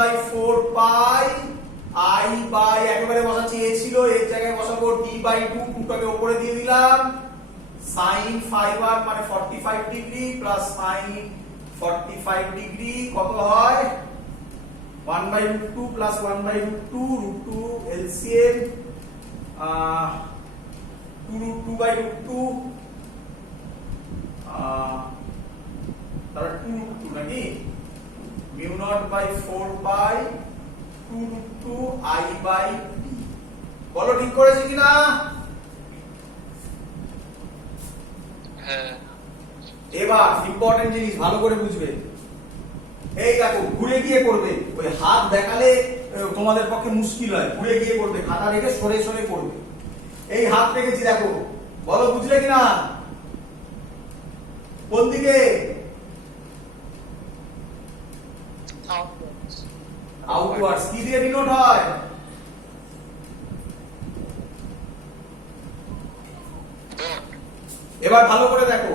By 4 pi I by একেবারে বসাচ্ছি এ ছিল এর জায়গায় বসাবো ডি বাই 2 2টাকে উপরে দিয়ে দিলাম sin 5r মানে 45 ডিগ্রি প্লাস sin 45 ডিগ্রি কত হয় 1 by √2 plus 1 by √2 √2 LCM 2 √2 by √2 তাহলে 2 √2 নাকি mu not by 4 by 2 √2 i by d বলো ঠিক করেছি কিনা হ্যাঁ এবার ইম্পর্টেন্ট জিনিস ভালো করে বুঝবে এই দেখো ঘুরে গিয়ে করবে ওই হাত দেখালে তোমাদের পক্ষে মুশকিল হয় ঘুরে গিয়ে করবে খাতা রেখে সরে সরে করবে এই হাত রেখেছি দেখো বলো বুঝলে কিনা কোন দিকে আউটওয়ার্ডস কি দিয়ে ডিনোট হয় এবার ভালো করে দেখো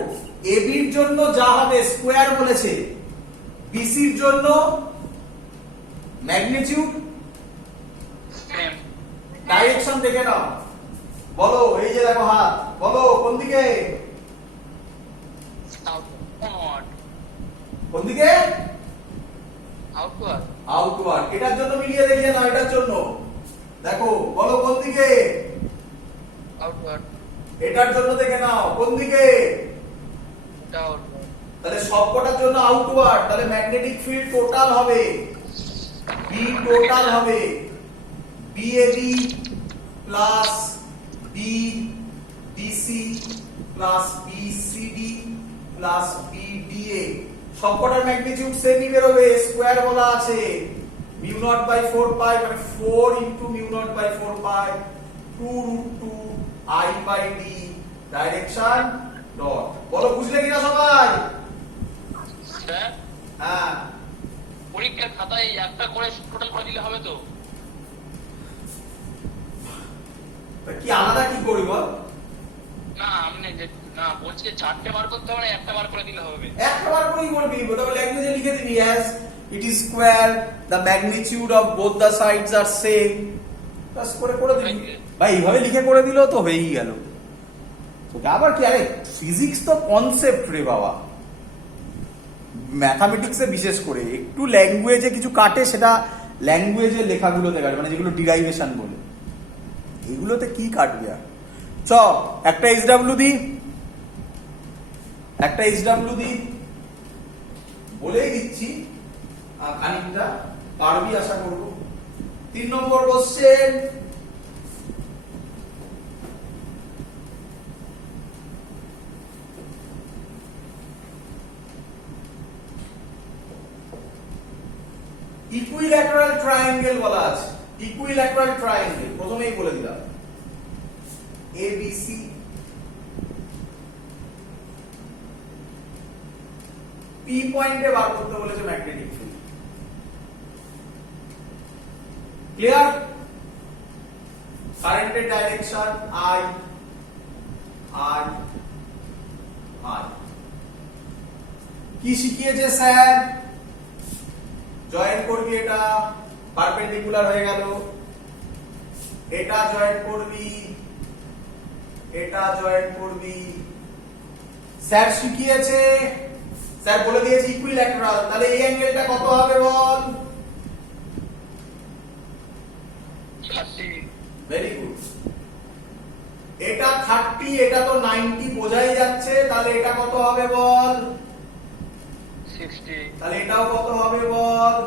AB এর জন্য যা হবে স্কয়ার বলেছে BC এর জন্য ম্যাগনিটিউড ডাইরেকশন দেখে নাও বলো এই যে দেখো হাত বলো কোন দিকে কোন দিকে আউটওয়ার্ড এটার জন্য মিলিয়ে দেখিয়ে নাও এটার জন্য দেখো বলো কোন দিকে আউটওয়ার্ড এটার জন্য দেখে নাও কোন দিকে তাহলে সবকটার জন্য আউটওয়ার্ড তাহলে ম্যাগনেটিক ফিল্ড টোটাল হবে B টোটাল হবে BAB plus BDC plus BCD plus BDA সবকটার ম্যাগনিটিউড সেমই বের হবে স্কয়ার বলা আছে মিউ নট বাই 4 পাই মানে 4 into mu not by 4 pi 2 √2 i by d direction dot বলো বুঝলে কিনা সবাই স্যার হ্যাঁ পরীক্ষার খাতায় একটা করে টোটাল করে দিলে হবে তো কি আলাদা কি করি বল না আমি না বলছি চারটে বার করতে হবে না একটা বার করে দিলে হবে একটা বার করেই বলবি তবে ল্যাঙ্গুয়েজে লিখে দিবি as it is square the magnitude of both the sides are same বাস করে দিবি ভাই এইভাবে লিখে করে দিলেও তো হয়েই গেল তোকে আবার কি আরে ফিজিক্স তো কনসেপ্ট রে বাবা ম্যাথামেটিক্সে বিশেষ করে একটু ল্যাঙ্গুয়েজে কিছু কাটে সেটা ল্যাঙ্গুয়েজের লেখাগুলোতে কাটে মানে যেগুলো ডিরাইভেশন বলে এগুলোতে কি কাটবে আর চ একটা এইচডব্লিউ দি একটা এইচডব্লিউ দি বলেই দিচ্ছি খানিকটা পারবি আশা করব 3 নম্বর কোশ্চেন ইকুইল্যাটারাল ট্রায়াঙ্গেল বলা আছে ইকুইল্যাটারাল ট্রায়াঙ্গেল প্রথমেই বলে দিলাম ABC P পয়েন্টে বার করতে বলেছে ম্যাগনেটিক ফিল্ড ক্লিয়ার কারেন্টের ডাইরেকশন I কি শিখিয়েছে স্যার জয়েন করবি এটা পারপেন্ডিকুলার হয়ে গেল এটা জয়েন করবি এটা জয়েন করবি স্যার শিখিয়েছে স্যার বলে দিয়েছে ইকুইল্যাটারাল তাহলে এই অ্যাঙ্গেলটা কত হবে বল ভেরি গুড এটা 30 এটা তো 90 বোঝাই যাচ্ছে তাহলে এটা কত হবে বল 60 তাহলে এটাও কত হবে বল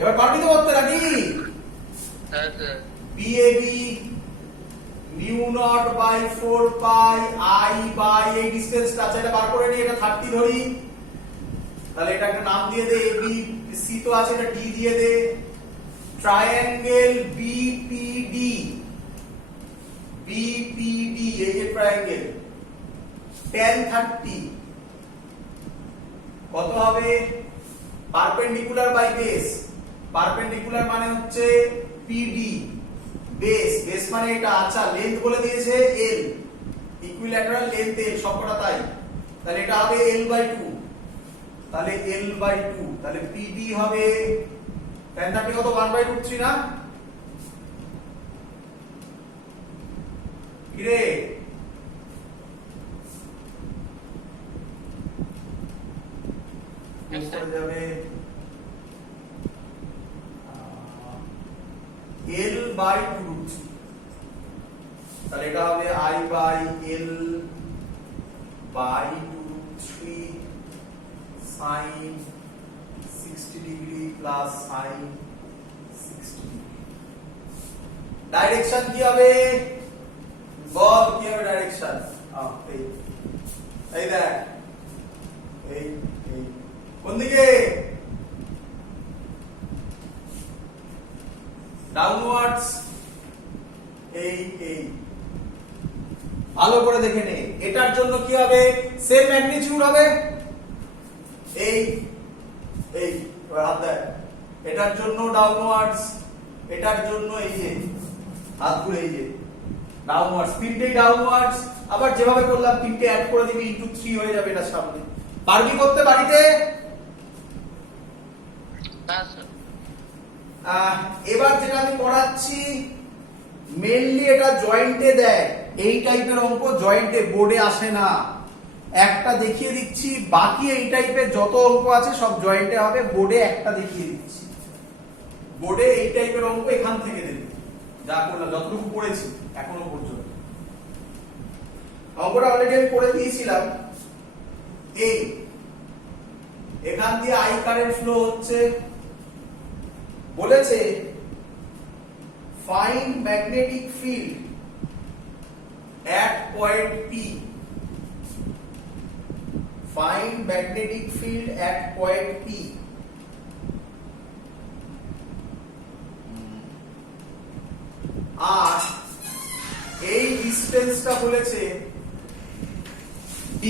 এবার পারবি তো করতে নাকি হ্যাঁ sir BAB mu not by 4 pi I by এই ডিসটেন্সটা আছে এটা বার করে নিই এটা 30 ধরি তাহলে এটা একটা নাম দিয়ে দে AB C তো আছে এটা D দিয়ে দে ট্রায়াঙ্গেল BPD এই যে ট্রায়াঙ্গেল tan 30 কত হবে পারপেন্ডিকুলার বাই বেস পারপেন্ডিকুলার মানে হচ্ছে PD বেস মানে এটা আচ্ছা লেন্থ বলে দিয়েছে L ইকুইল্যাটারাল লেন্থ L সবকটা তাই তাহলে এটা হবে L/2 তাহলে L/2, তাহলে PD হবে tan 30 কত 1/√3 না কি রে উপরে যাবে L/2√3, তাহলে এটা হবে I/L/2√3 sin 60 degree plus sin 60 degree. Direction কি হবে বল, কি হবে ডাইরেকশন? এই দেখ, এই কোন দিকে? ডাউনওয়ার্ডস। এই ভালো করে দেখে নে, এটার জন্য কি হবে? সেম ম্যাগনিটিউড হবে। এই হাত দেখ, এটার জন্য ডাউনওয়ার্ডস, এটার জন্য এই যে হাতগুলো এই যে ডাউনওয়ার্ডস, তিনটেই ডাউনওয়ার্ডস। আবার যেভাবে করলাম তিনটে অ্যাড করে দিবি, ইনটু 3 হয়ে যাবে এটার সামনে। পারবি করতে বাড়িতে? এবার যেটা আমি পড়াচ্ছি মেইনলি এটা জয়েন্টে দেয়, এই টাইপের অঙ্ক জয়েন্টে বোর্ডে আসে না। একটা দেখিয়ে দিচ্ছি, বাকি এই টাইপের যত অঙ্ক আছে সব জয়েন্টে হবে, বোর্ডে একটা দেখিয়ে দিচ্ছি। বোর্ডে এই টাইপের অঙ্ক এখান থেকে দেবে, যা করলাম যতটুকু পড়েছি এখনো পর্যন্ত। অঙ্কটা অলরেডি আমি করে দিয়েছিলাম। এই এখান দিয়ে আই কারেন্ট ফ্লো হচ্ছে, বলেছে find magnetic field at point P, find magnetic field at point P। আর এই ডিসটেন্সটা বলেছে D,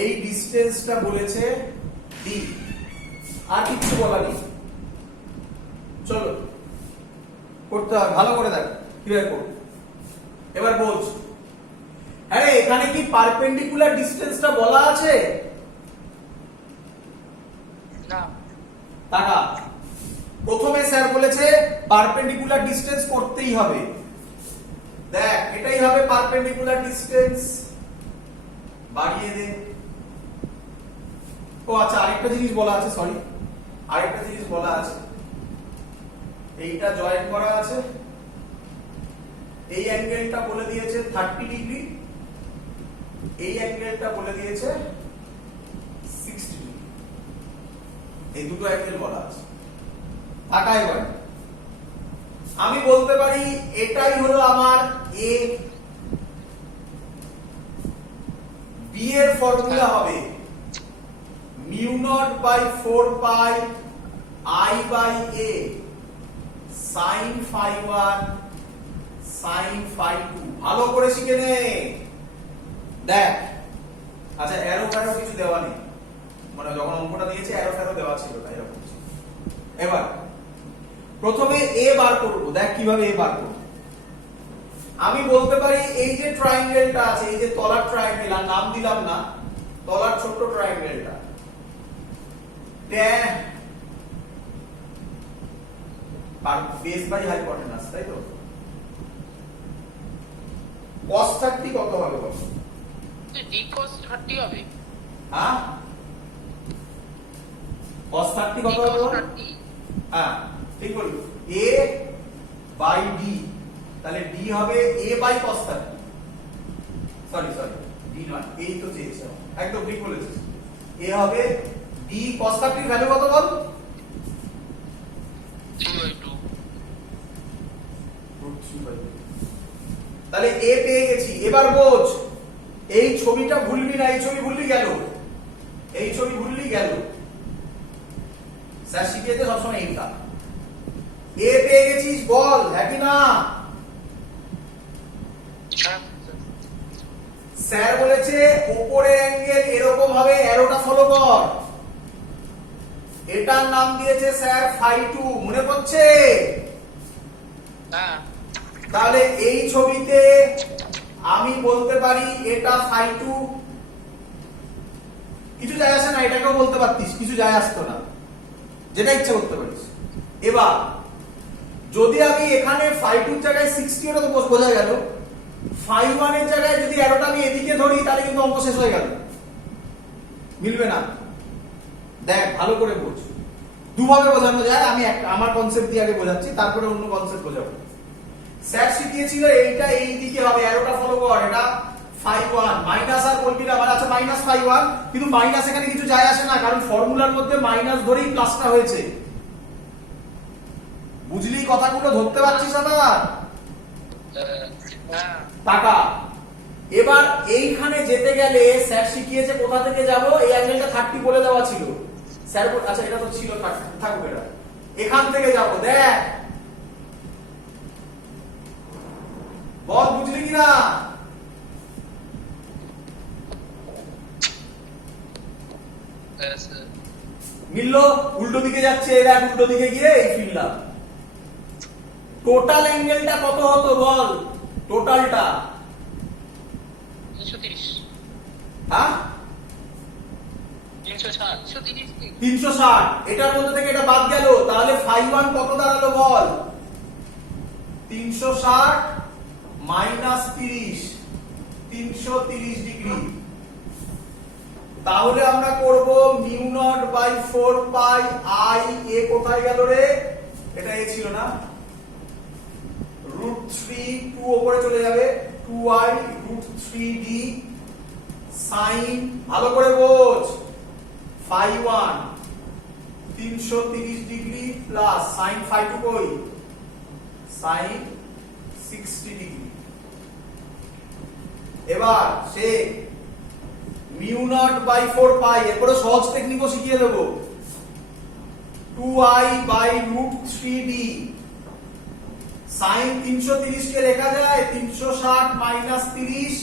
এই ডিসটেন্সটা বলেছে D, আর কিছু বলা নেই। চলো করতে হবে, ভালো করে দেখ ক্লিয়ার করো। এবার বলছ, আরে এখানে কি পারপেন্ডিকুলার ডিসটেন্সটা বলা আছে? না। টাকা প্রথমে স্যার বলেছে পারপেন্ডিকুলার ডিসটেন্স করতেই হবে। দেখ এটাই হবে পারপেন্ডিকুলার ডিসটেন্স, বাড়িয়ে দে। ও আচ্ছা, আরেকটা জিনিস বলা আছে, সরি আরেকটা জিনিস বলা আছে, এইটা জয়েন করা আছে, এই অ্যাঙ্গেলটা বলে দিয়েছে 30 ডিগ্রি, এই অ্যাঙ্গেলটা বলে দিয়েছে 60 ডিগ্রি, এই দুটো অ্যাঙ্গেল বলা আছে। টাকা এবার আমি বলতে পারি এটাই হলো আমার এ, বি এর ফর্মুলা হবে μ0/4π I/A sin phi1 sin phi2। ভালো করে শিখে নে। দেখ আচ্ছা, অ্যারো ফ্যারো কিছু দেওয়া নেই, মানে যখন অঙ্কটা দিয়েছে অ্যারো ফ্যারো দেওয়া ছিল তাই এরকম। এবার প্রথমে এ বার করব, দেখ কিভাবে এ বার করব। আমি বলতে পারি এই যে ট্রায়াঙ্গেলটা আছে, এই যে তলার ট্রায়াঙ্গেল, আর নাম দিলাম না, তলার ছোট্ট ট্রায়াঙ্গেলটা tan বেস বাই হাইপোটেনাস, তাই তো? cos 30 কত হবে বল? d cos 30 হবে। হ্যাঁ, cos 30 কত হবে বল? হ্যাঁ ঠিক বলি, a বাই d, তাহলে d হবে a by cos 30। Sorry d নয়, এই তো চেয়েছে, একদম ঠিক বলেছিস। a হবে d cos 30 এর ভ্যালু কত বল? 3/2। তাহলে a পেয়ে গেছি। এবার বোঝ, এই ছবিটা ভুলবি না, এই ছবি ভুললি গেল, এই ছবি ভুললি গেল। স্যার শিখিয়েছে সবসময় এইটা। a পেয়ে গেছিস, বল হ্যাঁ কি না? স্যার বলেছে উপরের অ্যাঙ্গেল এরকম হবে, অ্যারোটা ফলো কর। এটার নাম দিয়েছে স্যার phi2, মনে পড়ছে? হ্যাঁ। তাহলে এই ছবিতে আমি বলতে পারি এটা phi2, কিছু যায় আসে না, এটাকেও বলতে পারতিস কিছু যায় আসতো না, যেটা ইচ্ছা করতে পারিস। এবার যদি আমি এখানে 5 2 জায়গায় 60, ওটা তো বোঝা গেল। 5 1 এর জায়গায় যদি অ্যারোটা আমি এদিকে ধরি তাহলে কিন্তু অঙ্ক শেষ হয়ে গেল, মিলবে না। দেখ ভালো করে বোঝ, দুভাবে বোঝানো যায়, আমি আমার কনসেপ্ট দিয়ে আগে বোঝাচ্ছি, তারপরে অন্য কনসেপ্ট বোঝাবো। স্যার শিখিয়েছিল এইটা এই দিকে হবে, অ্যারোটা ফলো কর, এটা 5 1 মাইনাস আর বলবি না, মানে আচ্ছা মাইনাস 5 1, কিন্তু মাইনাস এখানে কিছু যায় আসে না, কারণ ফর্মুলার মধ্যে মাইনাস ধরেই প্লাসটা হয়েছে। বুঝলি কথাগুলো, ধরতে পারছিস আবার হ্যাঁ টাকা। এবার এইখানে যেতে গেলে স্যার শিখিয়েছে কোথা থেকে যাব, এই অ্যাঙ্গেলটা 30 বলে দেওয়া ছিল স্যার, আচ্ছা এটা তো ছিল, থাকবে এটা, এখান থেকে যাব। দেখ বল বুঝলি কিনা, মিললো? উল্টো দিকে যাচ্ছে, দেখ উল্টো দিকে গিয়ে এই ফিরলাম। টোটাল অ্যাঙ্গেলটা কত হতো বল, টোটালটা? 330 হ্যাঁ 360 360, এটার মধ্যে থেকে এটা বাদ গেল, তাহলে 5 1 কত দাঁড়ালো বল? 360 মাইনাস 30, 330 ডিগ্রি। তাহলে আমরা করব mu not by 4 pi I, এ কোথায় গেল রে? এটা এ ছিল না, √3 2 উপরে চলে যাবে, 2i √3d sin, ভালো করে বোঝ, 5 1 330 ডিগ্রি প্লাস sin 5 2 কই, sin 60 ডিগ্রি। এবার সে মিউ নট বাই 4 পাই, এরপরে সহজ টেকনিকও শিখিয়ে দেবো, 2i বাই √3d sin 330 কে লেখা যায় 360 মাইনাস 30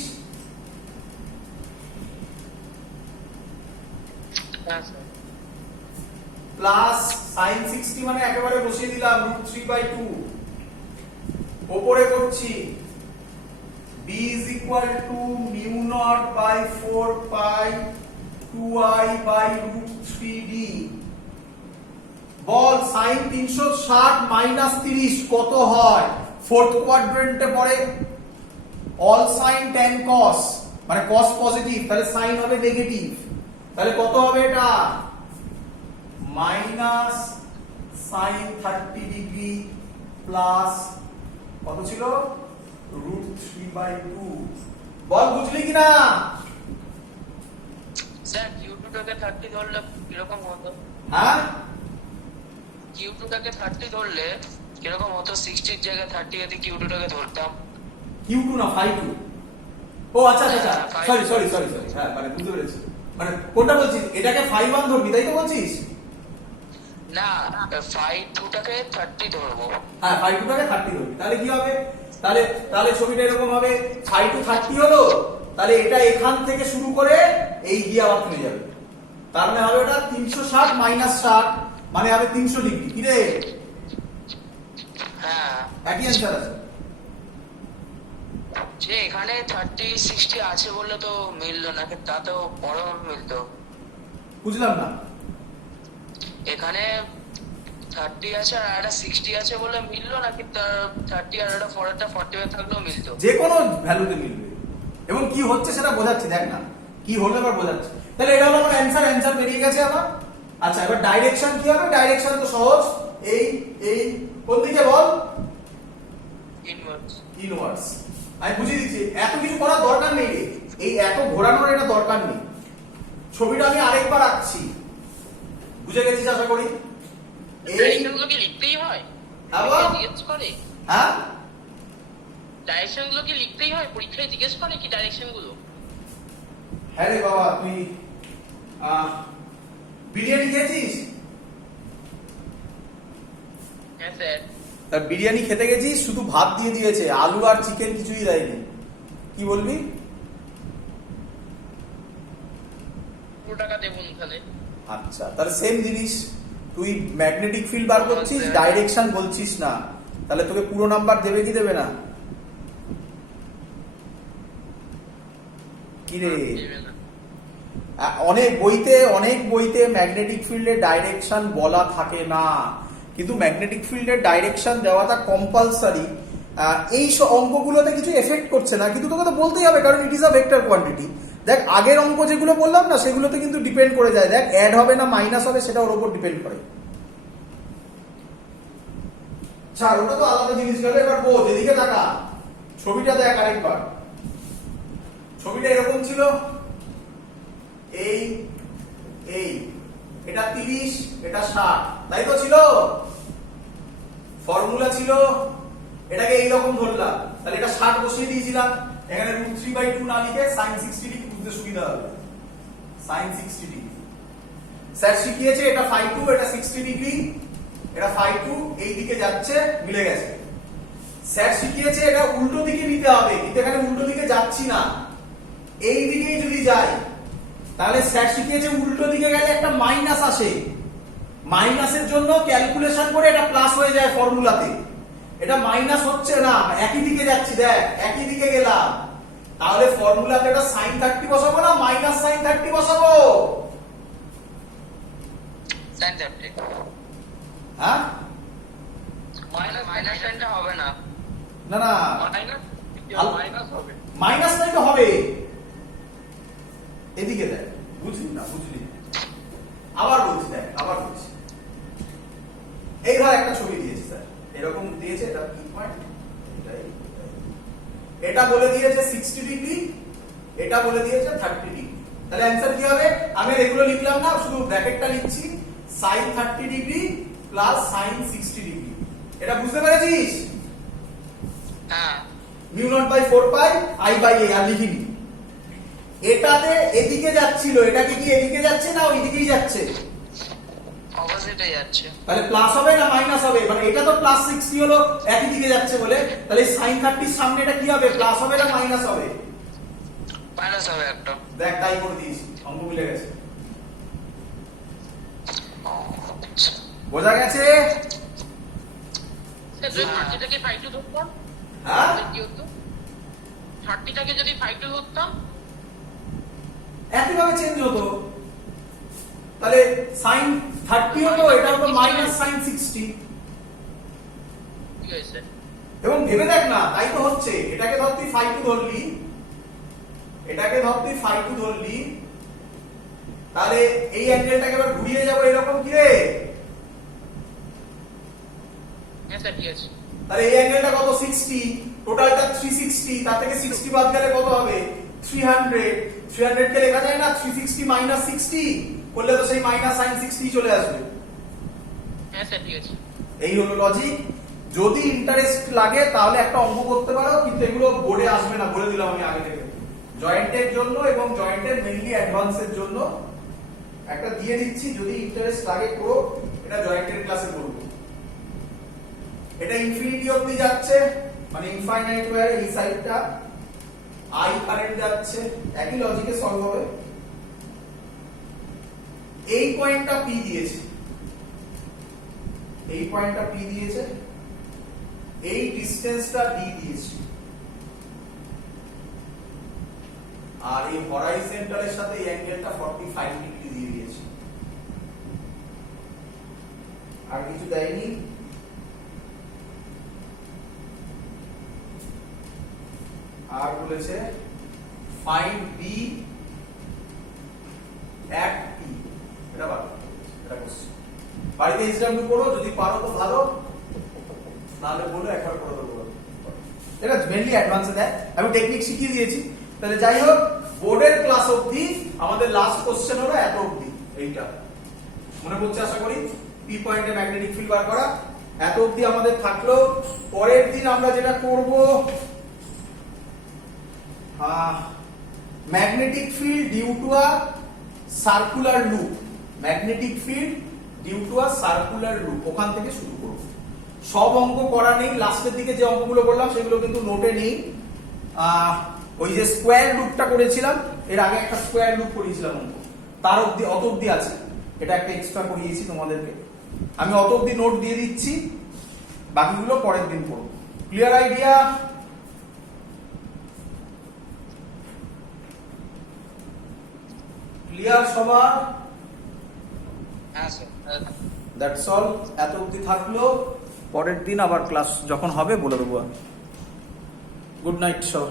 প্লাস sin 60, মানে একেবারে বসিয়ে দিলাম √3/2, উপরে করছি b is equal to mu naught by 4 pi 2i by √3d। Ball sin 360 minus 30 কত হয়? ফোর্থ কোয়াড্রেন্টে পড়ে, অল সাইন tan cos, মানে cos পজিটিভ, তাহলে সাইন হবে নেগেটিভ, তাহলে কত হবে এটা? মাইনাস sin 30 ডিগ্রি প্লাস কত ছিল, √3/2। বল বুঝলি কিনা? স্যার Q2 টাকে 30 ধরলে কিরকম হতো? হ্যাঁ Q2 টাকে 30 ধরলে কিরকম হতো? 60 এর জায়গায় 30 যদি Q2 টাকে ধরতাম। Q2 না 5 2। ও আচ্ছা আচ্ছা, সরি, হ্যাঁ মানে বুঝতে পেরেছি, মানে কোনটা বলছিস, এটাকে 5 1 ধরবি তাই তো বলছিস? না 5 2 টাকে 30 ধরবো। হ্যাঁ 5 2 টাকে 30 ধরবি, তাহলে কি হবে? তাহলে ছবিটা এরকম হবে, 5 2 30 হলো, তাহলে এটা এখান থেকে শুরু করে এই গিয়ে আবার চলে যাবে, তার মানে হবে ওটা 360 মাইনাস 60, মানে হবে 300 ডিগ্রি। কি রে, হ্যাঁ একই অ্যান্সার আছে। যে এখানে 30 60 আছে বললে তো মিললো না, তাতেও বড় মিলতো। বুঝলাম না, এখানে 30 আছে আর একটা 60 আছে বলে মিললো নাকি? 30 আর একটা 45 থাকলেও মিলতো। যে কোনো ভ্যালুতে মিলবে, এবং কি হচ্ছে সেটা বোঝাচ্ছি, দেখ না কি হলো এবার বোঝাচ্ছি। তাহলে এটা হলো আমার অ্যান্সার বেরিয়ে গেছে আমার। আচ্ছা এবার ডাইরেকশন কি হবে? ডাইরেকশন তো সহজ, এই কোন দিকে বল, ইনভার্স। আমি বুঝিয়ে দিচ্ছি, এত কিছু করার দরকার নেই রে, এই এত ঘোরানোর এটা দরকার নেই। ছবিটা আমি আরেকবার আঁকছি, বুঝে গেছিস আশা করি। ডাইরেকশনগুলো কি লিখতেই হয়? আবার জিজ্ঞেস করে? হ্যাঁ ডাইরেকশনগুলো কি লিখতেই হয়? পরীক্ষায় জিজ্ঞেস করে কি ডাইরেকশনগুলো? হ্যাঁ রে বাবা, তুই বিরিয়ানি খেয়েছিস? হ্যাঁ স্যার। তার বিরিয়ানি খেতে গেছিস, শুধু ভাত দিয়ে দিয়েছে, আলু আর চিকেন কিছুই দেয়নি, কি বলবি? পুরো টাকা দেবো তাহলে। আচ্ছা তাহলে সেম জিনিস, তুই ম্যাগনেটিক ফিল্ড বার করছিস, ডাইরেকশন বলছিস না, তাহলে তোকে পুরো নাম্বার দেবে কি দেবে না? কি রে, অনেক বইতে ম্যাগনেটিক ফিল্ডের ডাইরেকশন বলা থাকে না, কিন্তু ম্যাগনেটিক ফিল্ডের ডাইরেকশন দেওয়াটা কম্পালসারি। এই অঙ্কগুলোতে কিছু এফেক্ট করছে না, কিন্তু তোকে তো বলতেই হবে, কারণ it is a vector quantity. দেখ আগের অঙ্ক যেগুলো বললাম না, সেগুলোতে কিন্তু ডিপেন্ড করে যায়। দেখ অ্যাড হবে না মাইনাস হবে, সেটা ওর উপর ডিপেন্ড করে। ছাড়, ওটা তো আলাদা জিনিস গেল। এবার বোঝ, এদিকে তাকা, ছবিটা দেখ আরেকবার। ছবিটা এরকম ছিল, এই এই এটা 30, এটা 60, তাই তো ছিল? ফর্মুলা ছিল, এটাকে এইরকম ধরলাম, তাহলে এটা 60 বসিয়ে দিয়েছিলাম। এখানে √3/2 না লিখে sin 60 ডিগ্রি বুঝতে সুবিধা হবে, sin 60 ডিগ্রি। স্যার শিখিয়েছে এটা φ2, এটা 60 ডিগ্রি, এটা φ2 এই দিকে যাচ্ছে, মিলে গেছে। স্যার শিখিয়েছে এটা উল্টো দিকে নিতে হবে, কিন্তু এখানে উল্টো দিকে যাচ্ছি না, এই দিকেই যদি যাই, তাহলে স্যার শিখিয়েছে উল্টো দিকে গেলে একটা মাইনাস আসে। মাইনাসের জন্য ক্যালকুলেশন করে এটা প্লাস হয়ে যায় ফর্মুলাতে। এটা মাইনাস হচ্ছে না, একই দিকে যাচ্ছি, দেখ একই দিকে গেলাম। তাহলে ফর্মুলাতে এটা sin 30 বসাবো না মাইনাস sin 30 বসাবো? sin 30। হ্যাঁ, মাইনাস সাইনটা হবে না। না না, মাইনাস হবে। মাইনাস নাই তো হবে। এদিকে দেখ, বুঝলি না? বুঝলি? আবার বলছি, দেখ আবার বলছি। এই ধর একটা ছবি দিয়েছি স্যার, এরকম দিয়েছে, এটা কি পয়েন্ট, এটা বলে দিয়েছে 60 ডিগ্রি, এটা বলে দিয়েছে 30 ডিগ্রি। তাহলে অ্যানসার কি হবে? আমি এগুলো লিখলাম না, শুধু ব্র্যাকেটটা লিখছি, sin 30 degree plus sin 60 degree. এটা বুঝতে পেরেছিস? হ্যাঁ। μ0/4 I/a আর লিখিনি। এটাতে এদিকে যাচ্ছিল, এটাকে কি এদিকে যাচ্ছে না ওই দিকেই যাচ্ছে? অপোজিটে যাচ্ছে। তাহলে প্লাস হবে না মাইনাস হবে? মানে এটা তো প্লাস 60 হলো, একই দিকে যাচ্ছে বলে, তাহলে sin 30 এর সামনে এটা কি হবে? প্লাস হবে না মাইনাস হবে? মাইনাস হবে একটা। দেখ তাই করে দিয়েছি, অঙ্ক মিলে গেছে। বোঝা গেছে? স্যার যদি 30টাকে 5 ধরতাম, হ্যাঁ, কি হতো? 30টাকে যদি 5 ধরতাম, একইভাবে চেঞ্জ হতো। তাহলে sin 30 হতো, এটা হতো মাইনাস sin 60। কি হয়েছে? এবং ভেবে দেখ না, তাই তো হচ্ছে। এটাকে ধর তুই φ2 ধরলি, এটাকে ধর তুই φ2 ধরলি, তাহলে এই অ্যাঙ্গেলটাকে এবার ঘুরিয়ে যাবো এরকম, কি রে? হ্যাঁ স্যার ঠিক আছে। তাহলে এই অ্যাঙ্গেলটা কত? 60, টোটালটা 360, তার থেকে 60 বাদ গেলে কত হবে? 300। 300 কে লেখা যায় না 360 মাইনাস 60 করলে তো সেই মাইনাস sin 60 চলে আসবে। হ্যাঁ স্যার ঠিক আছে। এই হলো লজিক। যদি ইন্টারেস্ট লাগে তাহলে একটা অঙ্ক করতে পারো, কিন্তু এগুলো বোর্ডে আসবে না, বলে দিলাম আমি আগে থেকে। জয়েন্টের জন্য এবং জয়েন্টের মেইনলি অ্যাডভান্সের জন্য একটা দিয়ে দিচ্ছি, যদি ইন্টারেস্ট লাগে করো। এটা জয়েন্টের ক্লাসে করবো। এটা ইনফিনিটি অবধি যাচ্ছে, মানে ইনফাইনাইট ওয়্যার এই সাইডটা আই কারেন্ট যাচ্ছে, একই লজিকে সলভ হবে। এই পয়েন্টটা পি দিয়েছে, এই পয়েন্টটা পি দিয়েছে, এই ডিসটেন্সটা ডি দিয়েছে, আর এই হরাইজন্টালের সাথে এই অ্যাঙ্গেলটা 45 ডিগ্রি দিয়ে দিয়েছে। আর কিছু দেয়নি। আর বলেছে ফাইন্ড বি অ্যাট পি। এটা কোশ্চেন। বাড়িতে এসডব্লিউ করো, যদি পারো তো ভালো, নাহলে বলো একবার করে দেবো। এটা মেইনলি অ্যাডভান্সে দেয়, আমি টেকনিক শিখিয়ে দিয়েছি। তাহলে যাই হোক, বোর্ডের ক্লাস অবধি আমাদের লাস্ট কোশ্চেন হলো এত অবধি। এইটা মনে পড়ছে আশা করি, পি পয়েন্টে ম্যাগনেটিক ফিল্ড বার করা। এত অবধি আমাদের থাকলো। পরের দিন আমরা যেটা করব, magnetic field due to a circular loop. Magnetic field due to a circular loop, ওখান থেকে শুরু করব। সব অঙ্ক করা নেই, লাস্টের দিকে যে অঙ্কগুলো করলাম সেগুলো কিন্তু নোটে নেই। ওই যে স্কোয়ার লুপটা করেছিলাম, এর আগে একটা স্কোয়ার লুপ করিয়েছিলাম অঙ্ক, তার অবধি অত অবধি আছে। এটা একটা এক্সট্রা করিয়েছি তোমাদেরকে, আমি অত অবধি নোট দিয়ে দিচ্ছি, বাকিগুলো পরের দিন করবো। Clear idea? ক্লিয়ার সবার? হ্যাঁ স্যার। That's all. এত অবধি থাকলো, পরের দিন আবার ক্লাস যখন হবে বলে দেবো। গুড নাইট সব।